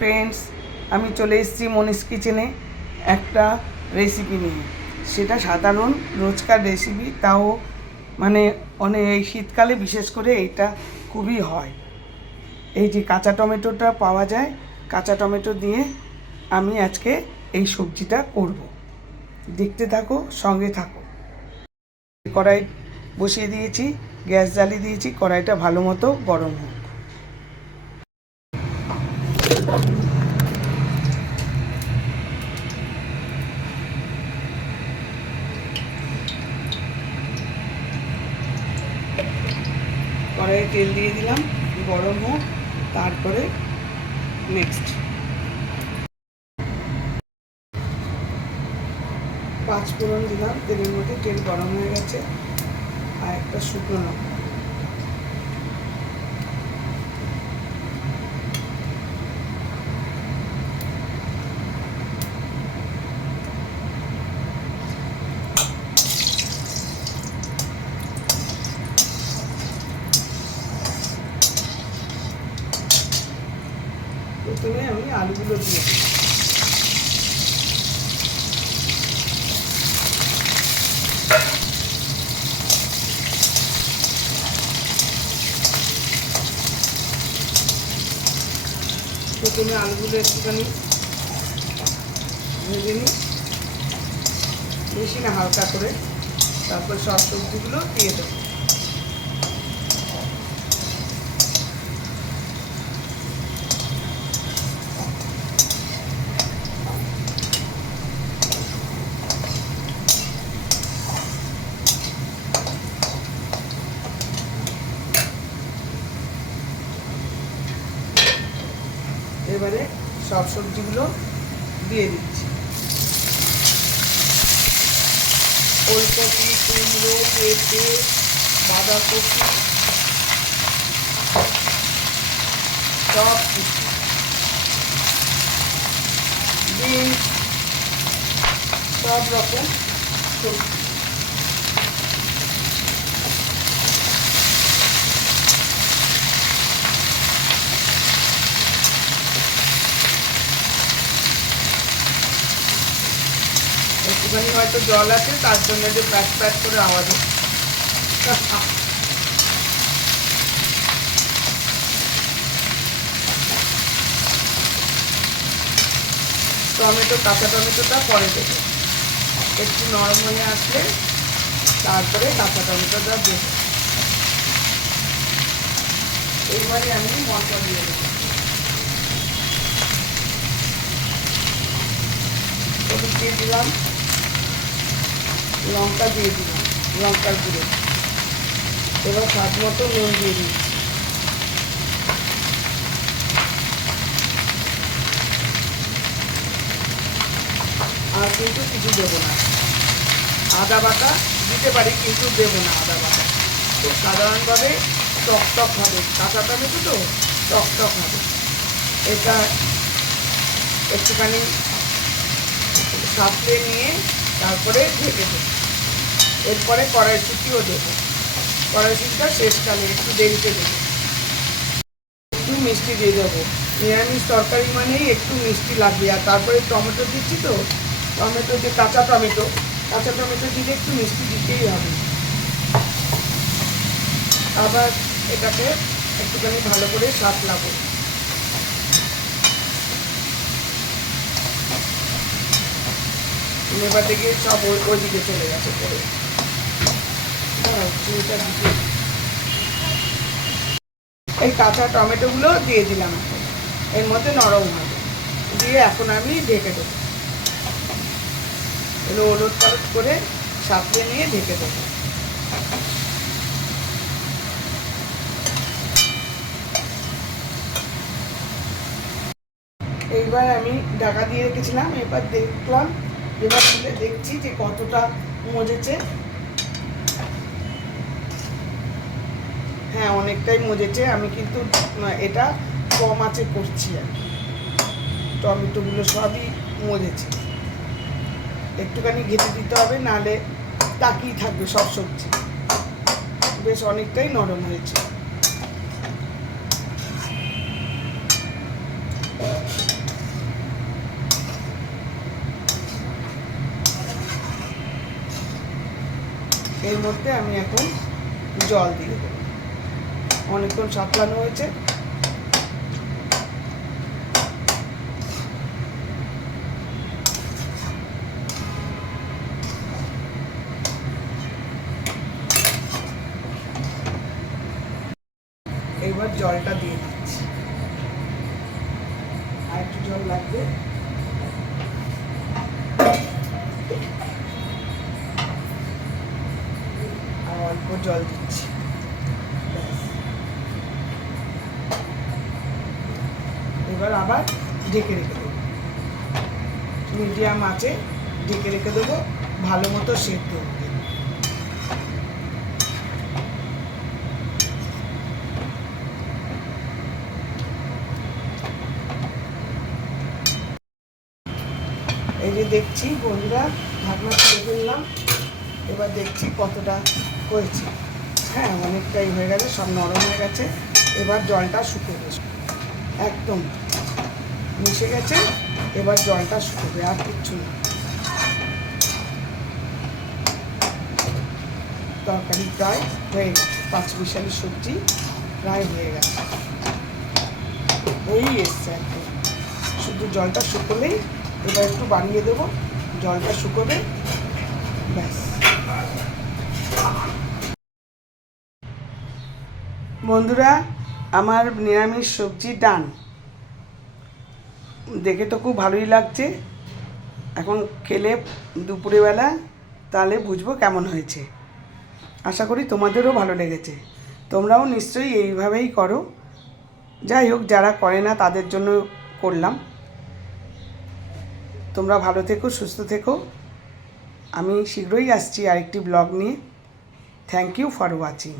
Friends, আমি চলে এসেছি মনীষ কিচেনে একটা রেসিপি নিয়ে। সেটা সাধারণ রোজকার রেসিপি, তাও মানে অনেক এই শীতকালে বিশেষ করে এইটা খুবই হয়। এই যে কাঁচা টমেটোটা পাওয়া যায়, কাঁচা টমেটো দিয়ে আমি আজকে এই সবজিটা করব। দেখতে থাকো, সঙ্গে থাকো। কড়াই বসিয়ে দিয়েছি, গ্যাস জ্বালিয়ে দিয়েছি, কড়াইটা ভালো মতো গরম হোক। কড়াইয়ে তেল দিয়ে দিলাম, গরম হোক, তারপরে নেক্সট 5 ফোড়ন দিলাম তেলের মধ্যে। তেল গরম হয়ে গেছে, আর একটা শুকনো লঙ্কা। প্রথমে আমি আলুগুলো দিয়ে দিই। প্রথমে আলুগুলো একটুখানি ভেজে নিই, বেশি না, হালকা করে। তারপর সব সবজিগুলো দিয়ে দেবো। এবারে সব সবজিগুলো দিয়ে দিচ্ছি। ওলকপি, কুমড়ো, পেঁপে, বাঁধাকপি, সব কিছু, বিনস, সব রকম সবজি। একটুখানি হয়তো জল আছে, তার জন্য যে প্যাচ প্যাচ করে আওয়াজ হচ্ছে। টমেটো, কাঁচা টমেটোটা পরে দেবো। একটু নরম হয়ে আসলে তারপরে কাঁচা টমেটোটা দেবো। এইবারে আমি মশলা দিয়ে দেবো। হলুদ দিয়ে দিলাম, লঙ্কা দিয়ে দিলাম, লঙ্কার গুঁড়ো। এবার স্বাদ মতো নুন দিয়ে দিচ্ছি। আর কিন্তু কিছু দেবো না। আদা বাটা দিতে পারি, কিন্তু দেবো না আদা বাটা। তো সাধারণভাবে টক টক হবে, কাঁচা টমেটো তো টক টক হবে। এটা একটুখানি সাঁতলে নিয়ে তারপরে ঢেকে দেবো। এরপরে কড়াইশুঁটিও দেবো। কড়াইশুঁটিটা শেষকালে একটু দেরিতে দেবো। একটু মিষ্টি দিয়ে দেবো। নিরামিষ তরকারি মানেই একটু মিষ্টি লাগবে। আর তারপরে টমেটো দিচ্ছি তো, টমেটো যে কাঁচা টমেটো দিলে একটু মিষ্টি দিতেই হবে। আবার এটাকে একটুখানি ভালো করে সাঁতলাবো। এবার থেকে সব ওই দিকে চলে গেছে পরে। এই কাঁচা টমেটোগুলো দিয়ে দিলাম, এখন এর মধ্যে নরম হবে। দিয়ে এখন আমি ঢেকে দেবো। এগুলো ওলট পালট করে সাঁতলে নিয়ে ঢেকে দেবো। এইবার আমি ঢাকা দিয়ে রেখেছিলাম। এবার দেখলাম, এবার তুলে দেখছি যে কতটা মজেছে। হ্যাঁ, অনেকটাই মজেছে। আমি কিন্তু এটা কম আঁচে করছি আর কি। টমেটোগুলো সবই মজেছে। একটুখানি ঘেঁটে দিতে হবে, নাহলে তাকিয়ে থাকবে সব সবজি। বেশ অনেকটাই নরম হয়েছে। এর মধ্যে আমি এখন জল দিয়ে দেবো। অনেকক্ষণ সাঁতলানো হয়েছে। এবার জলটা দিয়ে দিচ্ছি, আর একটু জল লাগবে। আর অল্প জল দিচ্ছি। এবার আবার ঢেকে রেখে দেবো, মিডিয়াম আঁচে ঢেকে রেখে দেবো, ভালো মতো সেদ্ধ হবে। এই যে দেখছি বন্ধুরা, ঢাকনা খুলে ফেললাম। এবার দেখছি কতটা হয়েছে। হ্যাঁ, অনেকটাই হয়ে গেছে, সব নরম হয়ে গেছে। এবার জলটা শুকোবে, একদম মিশে গেছে। এবার জলটা শুকোবে, আর কিচ্ছু না। তরকারি প্রায় হয়ে গেছে, পাঁচমিশালি সবজি প্রায় হয়ে গেছে, হয়েই এসছে একদম। শুধু জলটা শুকোলেই, এবার একটু বাড়িয়ে দেবো, জলটা শুকোবে, ব্যাস। বন্ধুরা, আমার নিরামিষ সবজি ডান। দেখে তো খুব ভালোই লাগছে। এখন খেলে দুপুরবেলা তাহলে বুঝবো কেমন হয়েছে। আশা করি তোমাদেরও ভালো লেগেছে। তোমরাও নিশ্চয়ই এইভাবেই করো। যাই হোক, যারা করে না তাদের জন্য করলাম। তোমরা ভালো থেকো, সুস্থ থেকো। আমি শীঘ্রই আসছি আরেকটি ব্লগ নিয়ে। Thank you for watching.